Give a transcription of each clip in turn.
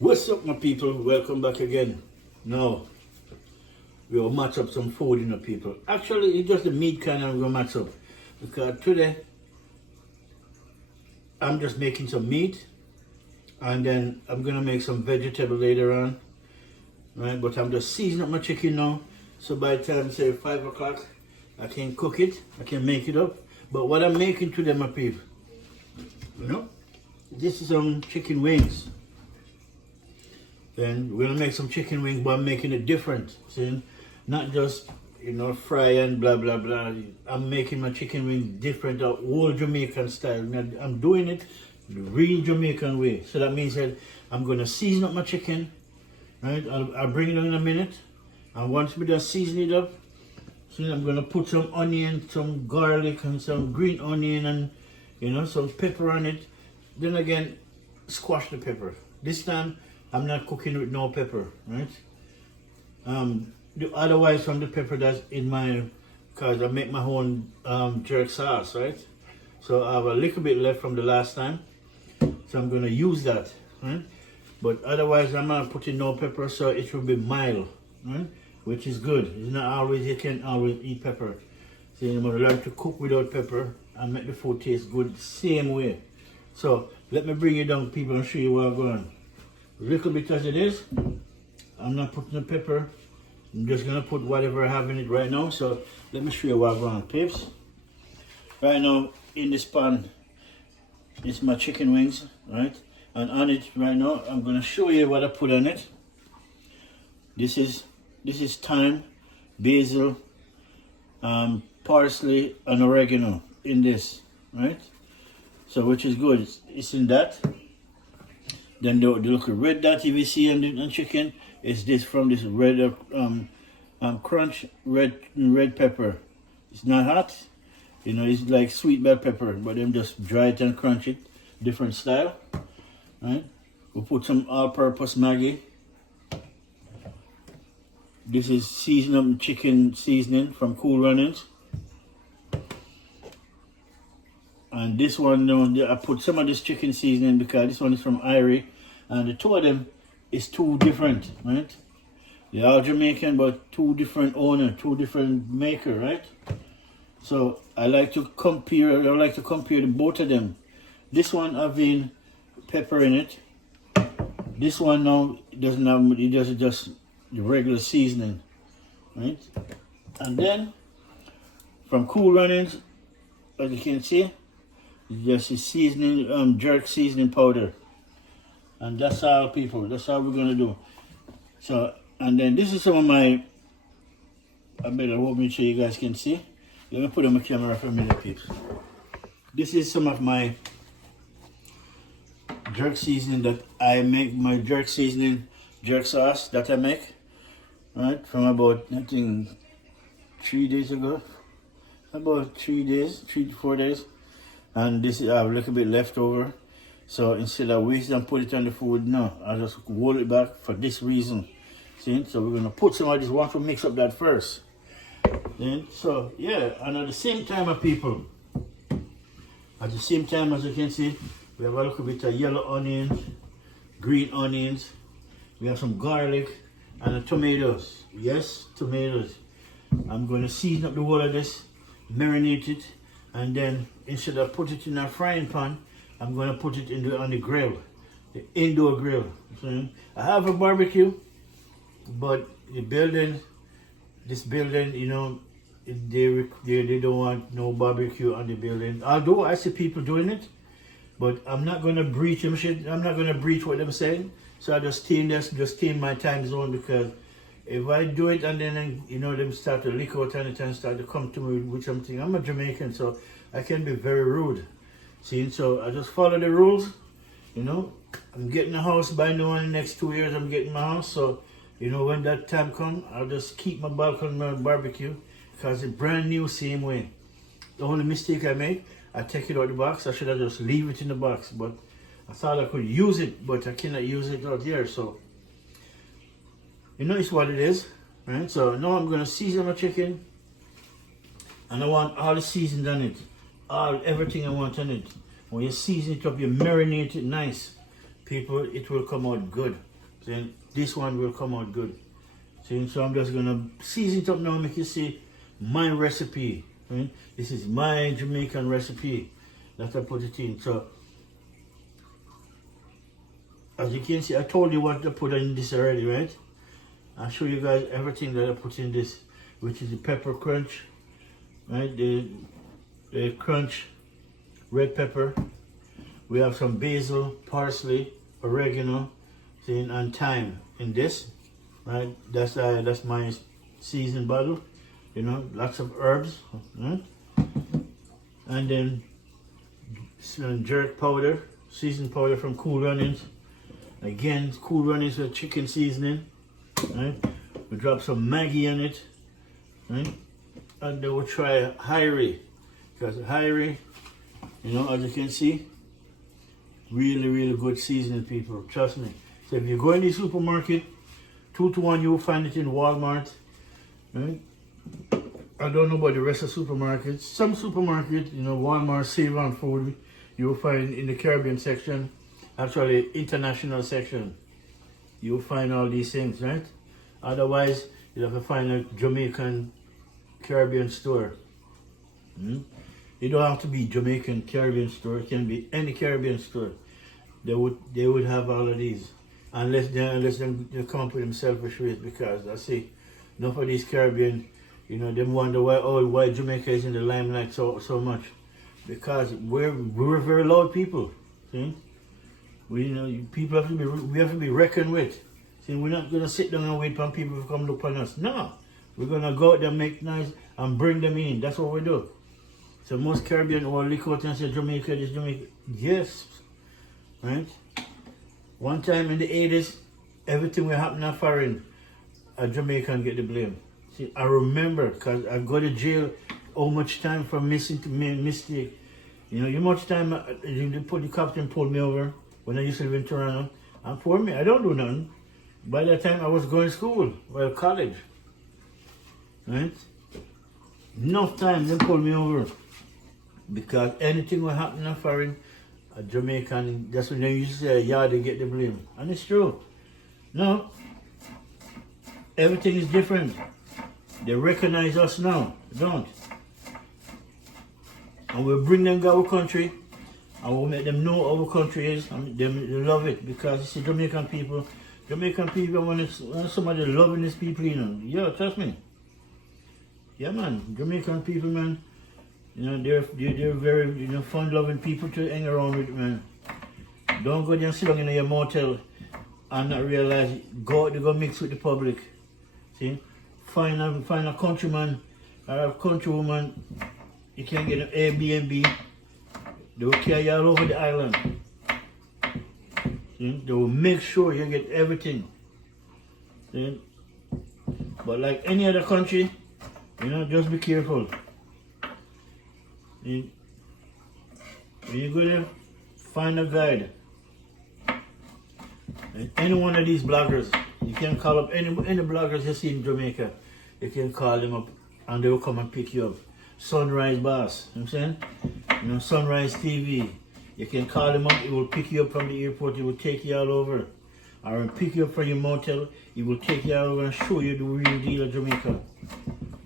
What's up, my people? Welcome back again. Now, we will match up some food, people. Actually, it's just the meat kind I'm going to match up. Because today, I'm just making some meat. And then I'm going to make some vegetable later on. Right? But I'm just seasoning up my chicken now. So by the time, say, 5 o'clock, I can cook it. I can make it up. But what I'm making today, my people, this is some chicken wings. Then we're gonna make some chicken wings, but I'm making it different. See? Not just fry and blah blah blah. I'm making my chicken wings different, the whole Jamaican style. I'm doing it the real Jamaican way. So that means that I'm gonna season up my chicken. Right? I'll bring it in a minute. And once we just season it up, see, I'm gonna put some onion, some garlic, and some green onion, and some pepper on it. Then again, squash the pepper. This time I'm not cooking with no pepper, right? Otherwise, from the pepper that's in my, because I make my own jerk sauce, right? So I have a little bit left from the last time, so I'm gonna use that, right? But otherwise, I'm not putting no pepper, so it will be mild, right? Which is good. It's not always, you can't always eat pepper. So you're gonna learn to cook without pepper and make the food taste good the same way. So let me bring you down, people, and show you where I'm going. A little bit as it is. I'm not putting the pepper. I'm just gonna put whatever I have in it right now. So let me show you what I'm going, peeps. Right now in this pan is my chicken wings, right? And on it right now, I'm gonna show you what I put on it. This is thyme, basil, parsley, and oregano in this, right? So which is good. It's in that. Then the little red dot you see on the chicken is this from this red crunch red pepper. It's not hot, it's like sweet bell pepper, but them just dry it and crunch it, different style. Right? We'll put some all-purpose Maggi. This is seasoned chicken seasoning from Cool Runnings. And this one, I put some of this chicken seasoning because this one is from Irie, and the two of them is two different, right? They are Jamaican, but two different owner, two different maker, right? So I like to compare the both of them. This one having pepper in it. This one now doesn't have, it does just the regular seasoning, right? And then from Cool Runnings, as you can see, just a seasoning, jerk seasoning powder. And that's all, people. That's how we're going to do. So, and then this is some of my, I better hope make sure you guys can see. Let me put on my camera for a minute, peeps. This is some of my jerk seasoning that I make, my jerk seasoning, jerk sauce that I make, right? From about, I think, 3 days ago. About 3 days, 3 to 4 days. And this is, I have a little bit left over. So instead of wasting and put it on the food, no, I just hold it back for this reason. See, so we're gonna put some of this, want to mix up that first. Then, so yeah, and at the same time, people, at the same time, as you can see, we have a little bit of yellow onions, green onions, we have some garlic, and the tomatoes. Yes, tomatoes. I'm gonna season up the whole of this, marinate it, and then instead of put it in a frying pan, I'm going to put it on the grill, the indoor grill. So I have a barbecue, but this building, they don't want no barbecue on the building. Although I see people doing it, but I'm not going to breach them shit. I'm not going to breach what they're saying. So I just stay in my time zone, because if I do it and then them start to lick out and start to come to me with something, I'm a Jamaican, so I can be very rude. See, so I just follow the rules. I'm getting a house by now. In the next 2 years, I'm getting my house. So, when that time comes, I'll just keep my balcony, my barbecue, because it's brand new, same way. The only mistake I make, I take it out of the box. I should have just leave it in the box, but I thought I could use it, but I cannot use it out here. So, it's what it is, right? So now I'm gonna season my chicken, and I want all the seasons on it. Everything I want on it. When you season it up, you marinate it nice. people, it will come out good. See, this one will come out good. See, so I'm just gonna season it up now, make you see my recipe. Right? This is my Jamaican recipe that I put it in. So as you can see, I told you what to put in this already, right? I'll show you guys everything that I put in this, which is the pepper crunch, right? The crunch red pepper. We have some basil, parsley, oregano, and thyme in this, right? That's my seasoned bottle, you know, lots of herbs, right? And then some jerk powder, seasoned powder from Cool Runnings. Again, Cool Runnings with chicken seasoning, right? We drop some Maggi on it, right? And then we'll try Hyrie, because Hyrie, you know, as you can see, really good seasoning, people, trust me. So if you go in the supermarket, 2 to 1, you will find it in Walmart, right? I don't know about the rest of supermarkets. Some supermarkets, you know, Walmart, Save on Food, you will find in the Caribbean section, actually international section, you will find all these things, right? Otherwise, you have to find a Jamaican Caribbean store. It don't have to be Jamaican Caribbean store. It can be any Caribbean store. They would have all of these, unless they come up with them selfish ways. Because I see enough of these Caribbean, you know, them wonder why Jamaica is in the limelight so much. Because we're very loud people. See, we people have to be reckoned with. See, we're not gonna sit down and wait for people to come look on us. No, we're gonna go out there, make nice, and bring them in. That's what we do. So most Caribbean will look out and say Jamaica, this Jamaica. Yes, right? One time in the 80s, everything will happen in foreign, a Jamaican get the blame. See, I remember, because I go to jail, how much time for mistake. You know, how much time the captain pulled me over when I used to live in Toronto, and for me, I don't do nothing. By that time, I was going to school, well, college, right? Enough time, they pulled me over. Because anything will happen in foreign, a Jamaican, that's when they used to say, yeah, they get the blame. And it's true. No, everything is different. They recognize us now, don't. And we'll bring them to our country, and we'll make them know our country is, and they love it, because it's the Jamaican people when somebody loving these people, you know. Yeah, trust me. Yeah, man, Jamaican people, man. You know, they're very, you know, fun-loving people to hang around with, man. Don't go there and sit down in your motel and not realize, go mix with the public. See? Find a countryman or a countrywoman. You can get an Airbnb. They will carry you all over the island. See? They will make sure you get everything. See? But like any other country, you know, just be careful. When you go there, find a guide. And any one of these bloggers, you can call up any bloggers you see in Jamaica. You can call them up and they will come and pick you up. Sunrise Boss, you know what I'm saying? You know, Sunrise TV. You can call them up, he will pick you up from the airport, he will take you all over. Or pick you up from your motel, he will take you all over and show you the real deal of Jamaica.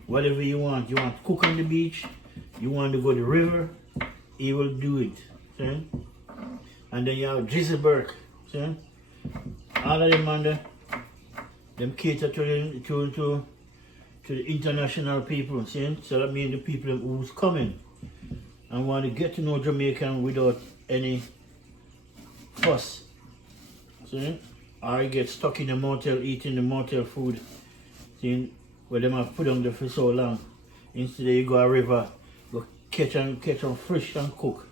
Whatever you want to cook on the beach, you want to go to the river, he will do it. See? And then you have Jizzle Burke. See? All of them under them cater to the international people. See? So that means the people who's coming and want to get to know Jamaican without any fuss. See? Or get stuck in the motel eating the motel food. See? Where them have put them there for so long. Instead you go a river, go catch them fish and cook.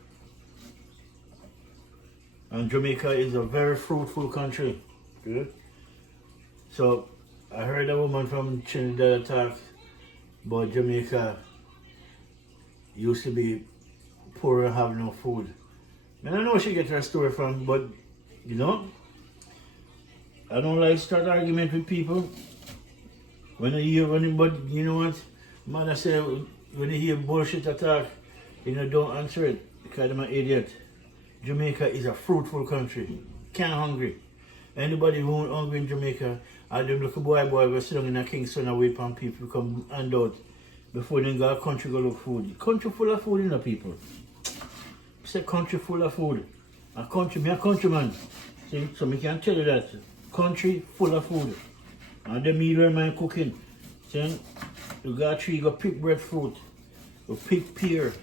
And Jamaica is a very fruitful country. Good. So I heard a woman from Trinidad talk about Jamaica used to be poor and have no food. I don't know where she gets her story from, but you know, I don't like start argument with people. When I hear anybody, you know what, man, I say, when you hear bullshit attack, you know, don't answer it, because I'm an idiot. Jamaica is a fruitful country. can't hungry. Anybody who hungry in Jamaica, I them look a boy will sit down in a Kingston and wait for people to come hand out before they go a country go look food. Country full of food in the people. Say country full of food. A country, me a countryman. See, so me can tell you that. Country full of food. And then me learn my cooking. See, you got a tree, you go pick breadfruit. You pick pear.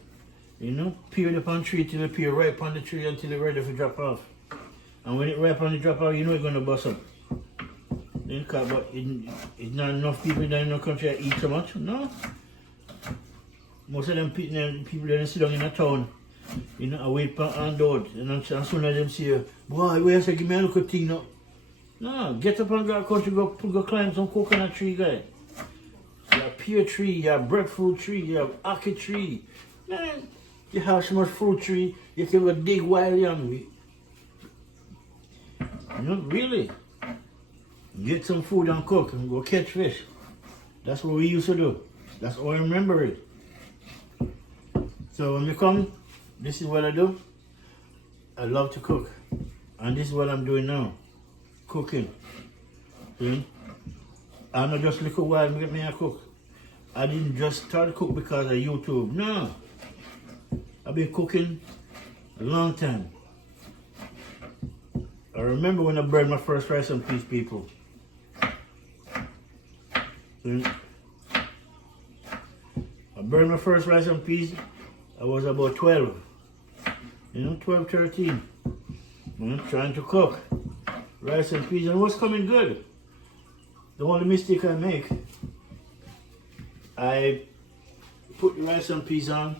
You know, pear upon tree till the pear ripe on the tree until it's ready to drop off. And when it ripe on the drop off, you know it's gonna bust up. Then, but it's not enough people in the country that eat so much. No. Most of them people that sit down in a town, you know, I wait for handouts. And as soon as them see, boy, where say, give me a little thing now. No, get up and go country, go climb some coconut tree, guy. You have pear tree, you have breadfruit tree, you have ackee tree. Man, you have so much fruit tree, you can go dig wild young. You know, really. Get some food and cook and go catch fish. That's what we used to do. That's how I remember it. So when we come, this is what I do. I love to cook. And this is what I'm doing now. Cooking. See? I'm not just little while get me a cook. I didn't just start to cook because of YouTube. No. I've been cooking a long time. I remember when I burned my first rice and peas, people. See? I burned my first rice and peas. I was about 12. You know, 12, 13. Trying to cook rice and peas, and it was coming good. The only mistake I make, I put the rice and peas on,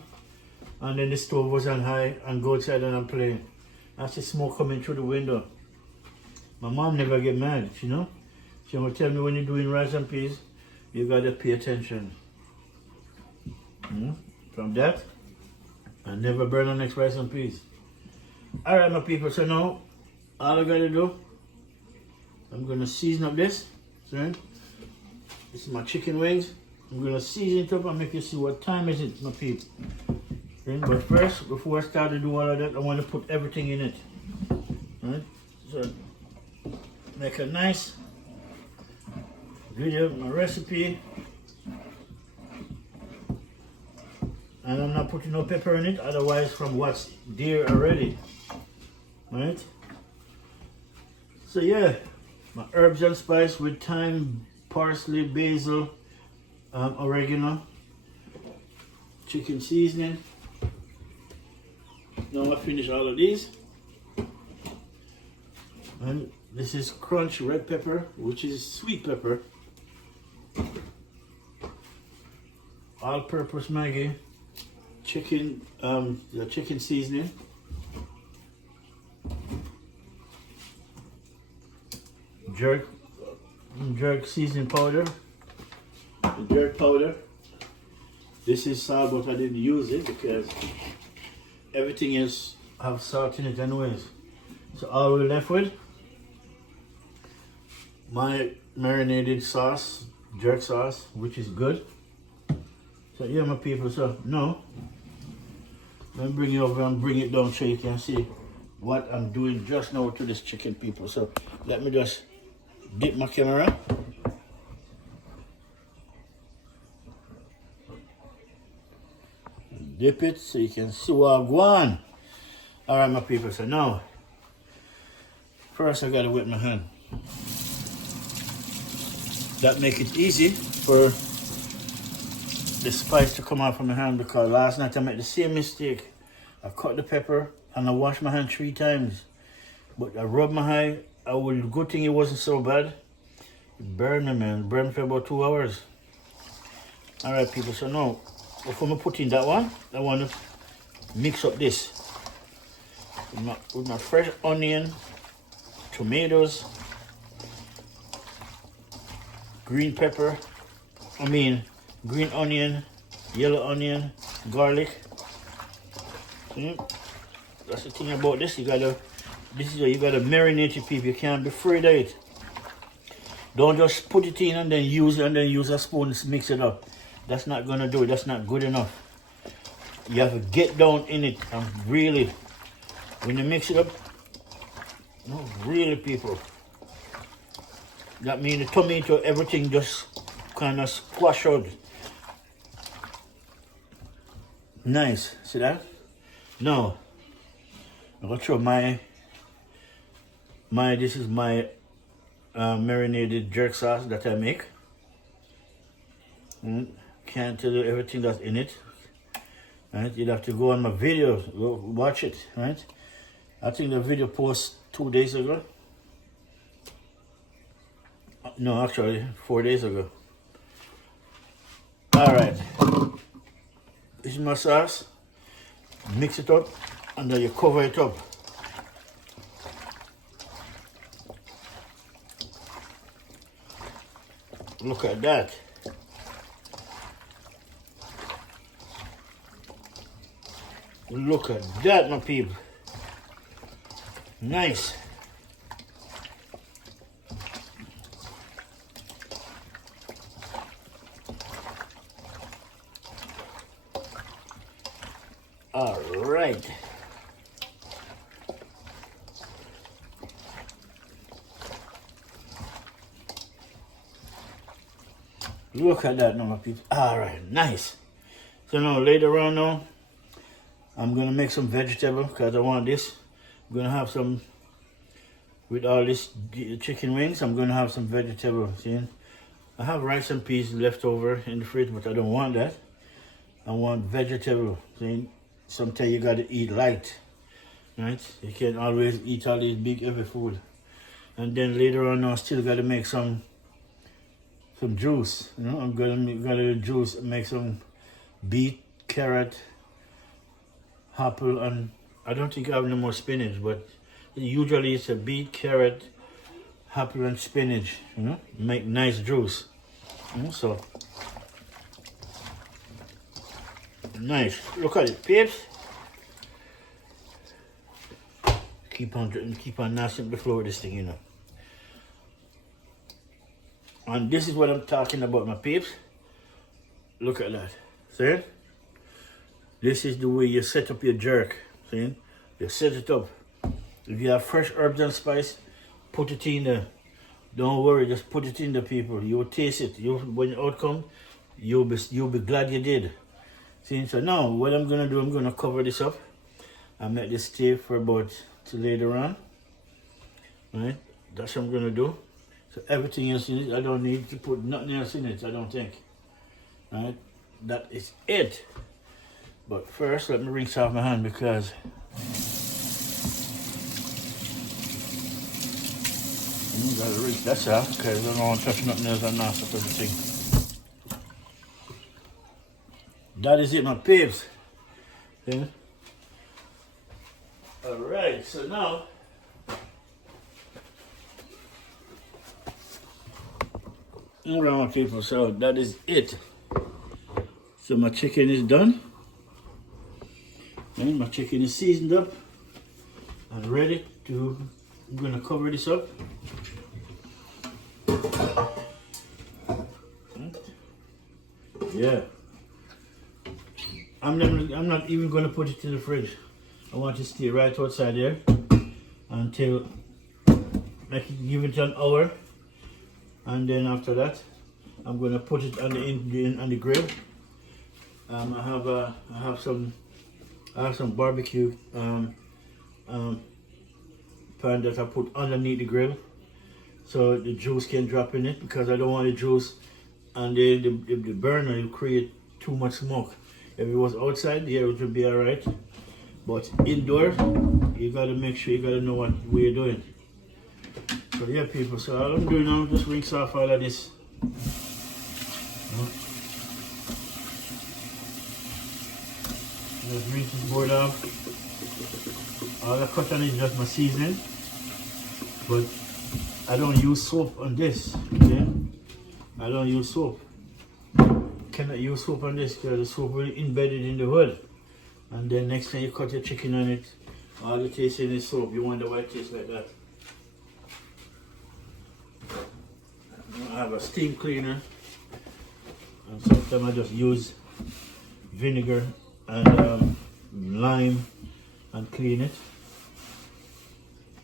and then the stove was on high, and go outside and I'm playing. I see smoke coming through the window. My mom never get mad, you know. She will tell me when you're doing rice and peas, you gotta pay attention. From that, I never burn the next rice and peas. Alright, my people, so now, all I gotta do, I'm gonna season up this. See? This is my chicken wings. I'm gonna season it up and make you see what time is it, my people. See? But first, before I start to do all of that, I want to put everything in it. Right? So, make a nice video of my recipe. And I'm not putting no pepper in it, otherwise from what's there already. Right? So yeah, my herbs and spice with thyme, parsley, basil, oregano, chicken seasoning. Now I finish all of these. And this is crunch red pepper, which is sweet pepper. All-purpose Maggi. Chicken, the chicken seasoning. Jerk seasoning powder. The jerk powder. This is salt, but I didn't use it because everything else have salt in it anyways. So all we're left with, my marinated sauce, jerk sauce, which is good. So yeah, my people, so no. Let me bring it over and bring it down so you can see what I'm doing just now to this chicken, people. So let me just dip my camera. Dip it so you can see what I'm going. Alright, my people, so now, first I gotta wet my hand. That make it easy for the spice to come out from my hand, because last night I made the same mistake. I cut the pepper and I washed my hand 3 times. But I rubbed my eye. Good thing it wasn't so bad. It burned me, man. It burned for about 2 hours. Alright, people, so now, before I put in that one, I want to mix up this with my fresh onion, tomatoes, green pepper, green onion, yellow onion, garlic. See? That's the thing about this. You gotta marinate it, people. You can't be afraid of it. Don't just put it in and then use a spoon to mix it up. That's not gonna do it. That's not good enough. You have to get down in it and really, when you mix it up, No, really, people. That means the tomato, everything just kind of squash out. Nice. See that? Now, I'm gonna throw this is my marinated jerk sauce that I make. Can't tell you everything that's in it. Right? You'd have to go on my video, go watch it. Right? I think the video post 2 days ago. No, actually 4 days ago. All right. This is my sauce. Mix it up, and then you cover it up. Look at that. Look at that, my people. Nice. All right. Look at that now, my people. All right, nice. So now later on now, I'm gonna make some vegetable because I want this. I'm gonna have some, with all this chicken wings, I'm gonna have some vegetable. See, I have rice and peas left over in the fridge, but I don't want that. I want vegetable. See, sometimes you gotta eat light, right? You can't always eat all these big heavy food. And then later on, I still gotta make some juice. You know, I'm gonna juice, make some beet, carrot, apple, and I don't think I have no more spinach, but usually it's a beet, carrot, apple, and spinach. You know, make nice juice. You know, so nice. Look at it, peeps. Keep on gnashing the floor with this thing, you know. And this is what I'm talking about, my peeps. Look at that. See? This is the way you set up your jerk. See? You set it up. If you have fresh herbs and spice, put it in there. Don't worry, just put it in there, people. You'll taste it. When the outcome, you'll be glad you did. See? So now, what I'm gonna do, I'm gonna cover this up and make this stay for about till later on. Right? That's what I'm gonna do. So everything else in it, I don't need to put nothing else in it, I don't think. Right? That is it. But first, let me rinse off my hand because gotta rinse that off because I don't want to touch nothing else and not up everything. That is it, my peeps. Okay. Alright, so now alright, my people, so that is it. So my chicken is done. And my chicken is seasoned up and ready to, I'm gonna cover this up. Yeah. I'm not even gonna put it in the fridge. I want it to stay right outside there until I can give it an hour, and then after that I'm gonna put it on the grill. I have some barbecue pan that I put underneath the grill so the juice can drop in it, because I don't want the juice and the burner will create too much smoke. If it was outside, yeah, it would be alright, but indoors you gotta make sure, you gotta know what you're doing. So yeah, people, so all I'm doing now, just rinse off all of this. Just rinse this board off. All I cut on is just my seasoning, but I don't use soap on this. Okay, I don't use soap. Cannot use soap on this because the soap will be embedded in the wood, and then next time you cut your chicken on it, all the taste in is soap. You wonder why it tastes like that. I have a steam cleaner, and sometimes I just use vinegar and lime and clean it.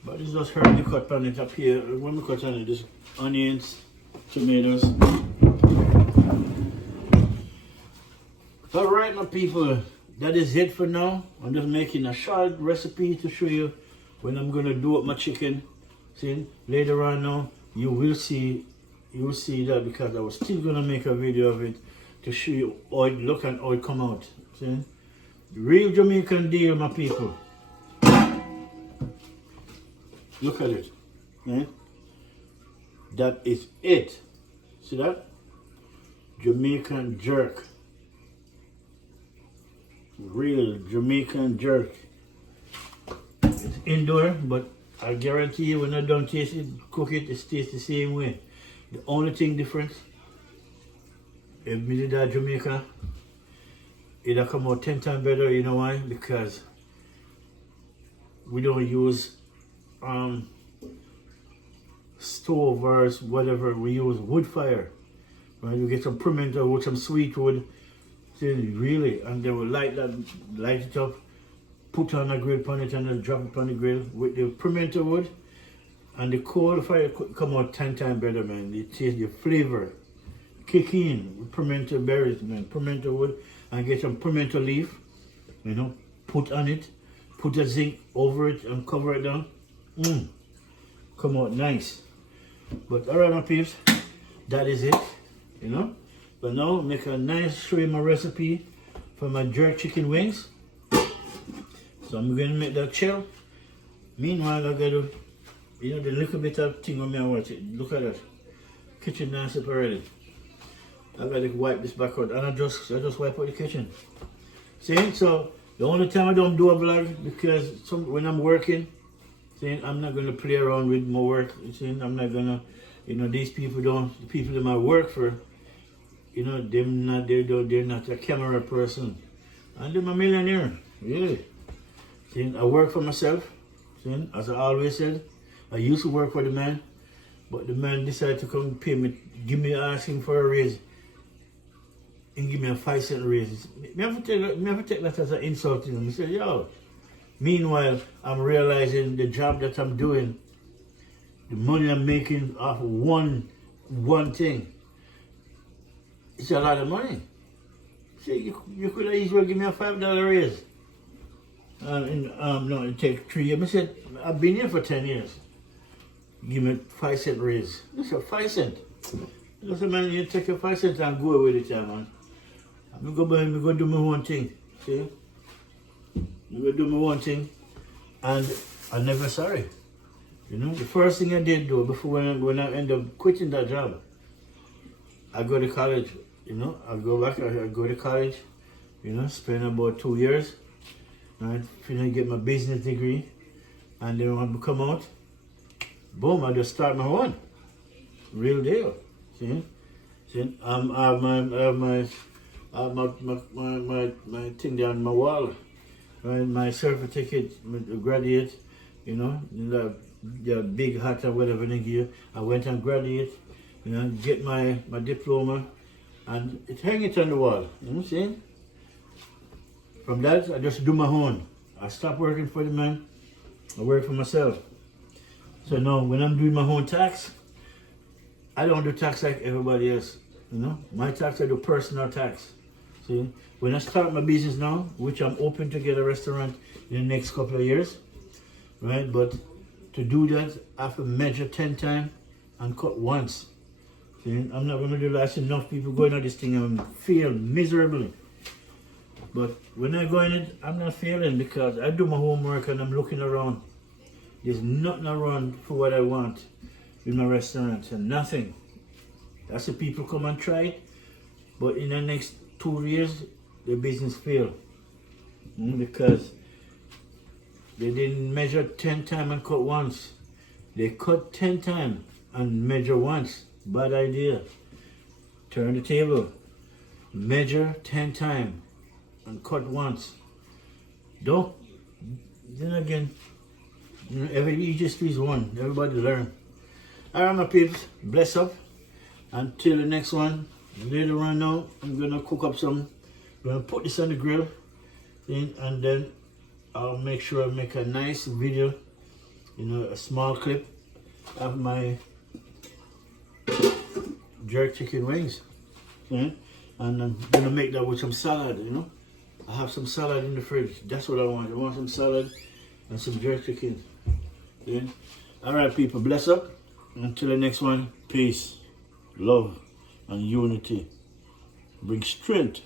But it's just herb the cut on it up here. When we cut on it, just onions, tomatoes. Alright my people, that is it for now. I'm just making a short recipe to show you when I'm gonna do up my chicken. See, later on now you will see that, because I was still gonna make a video of it to show you how it look and how it come out. See? Real Jamaican deal my people. Look at it. Right? That is it. See that? Jamaican jerk. Real Jamaican jerk. It's indoor, but I guarantee you when I don't taste it, cook it, it tastes the same way. The only thing different, if we did that Jamaica, it'll come out 10 times better. You know why? Because we don't use stove or whatever, we use wood fire. Right? You get some pimento with some sweet wood. Really, and they will light it up, put on a grill on it, and then drop it on the grill with the pimento wood, and the coal fire come out 10 times better, man. The taste, the flavor, kick in with pimento berries, man, pimento wood, and get some pimento leaf, you know, put on it, put a zinc over it, and cover it down. Come out nice. But alright, my peeps, that is it, you know. But now make a nice, show you my recipe for my jerk chicken wings. So I'm going to make that chill. Meanwhile, I got to, you know, the little bit of thing on me, I watch it. Look at that. Kitchen nice up already. I got to wipe this back out, and I just wipe out the kitchen. See, so the only time I don't do a vlog, because when I'm working, see, I'm not going to play around with my work. See, I'm not going to, you know, these people don't, the people that I work for, you know, they're not a camera person. And I'm a millionaire, really. See, I work for myself. See, as I always said, I used to work for the man, but the man decided to come pay me, asking for a raise, and give me a 5-cent raise. Me have to take that as an insult to him. He said, yo. Meanwhile, I'm realizing the job that I'm doing, the money I'm making off one thing, it's a lot of money. See, you could have easily give me a $5 raise. No, it take 3 years. I said, I've been here for 10 years. Give me a 5-cent raise. That's a 5 cent. I said, man, you take a 5 cent and go away with it, man. I'm going to do my own thing. See? I'm going to do my own thing. And I'm never sorry. You know, the first thing I did do before when I end up quitting that job, I go to college, you know, I go to college, you know, spend about 2 years, right, finish, get my business degree, and then when I come out, boom, I just start my own, real deal, see, I have my thing down my wall, right, my certificate, my graduate, you know, the big hat or whatever they give you. I went and graduate, you know, get my diploma, and it hang it on the wall, you know what I'm saying? From that, I just do my own. I stop working for the man, I work for myself. So now, when I'm doing my own tax, I don't do tax like everybody else, you know? My tax, I do personal tax, see? When I start my business now, which I'm open to get a restaurant in the next couple of years, right? But to do that, I have to measure 10 times and cut once. See, I'm not going to do that. I see enough people going at this thing and fail miserably. But when I go in it, I'm not failing because I do my homework and I'm looking around. There's nothing around for what I want in my restaurant, and nothing. That's the people come and try it, but in the next 2 years, the business fail. Because they didn't measure 10 times and cut once. They cut 10 times and measure once. Bad idea. Turn the table. Measure 10 times and cut once. Don't. Then again, you know, every each squeeze one. Everybody learn. Alright, my peeps. Bless up. Until the next one. Later on now, I'm gonna cook up some. I'm gonna put this on the grill, and then I'll make sure I make a nice video you know, a small clip of my jerk chicken wings. Okay? And I'm gonna make that with some salad, you know. I have some salad in the fridge. That's what I want. I want some salad and some jerk chicken. Okay? Alright people, bless up. Until the next one, peace, love, and unity. Bring strength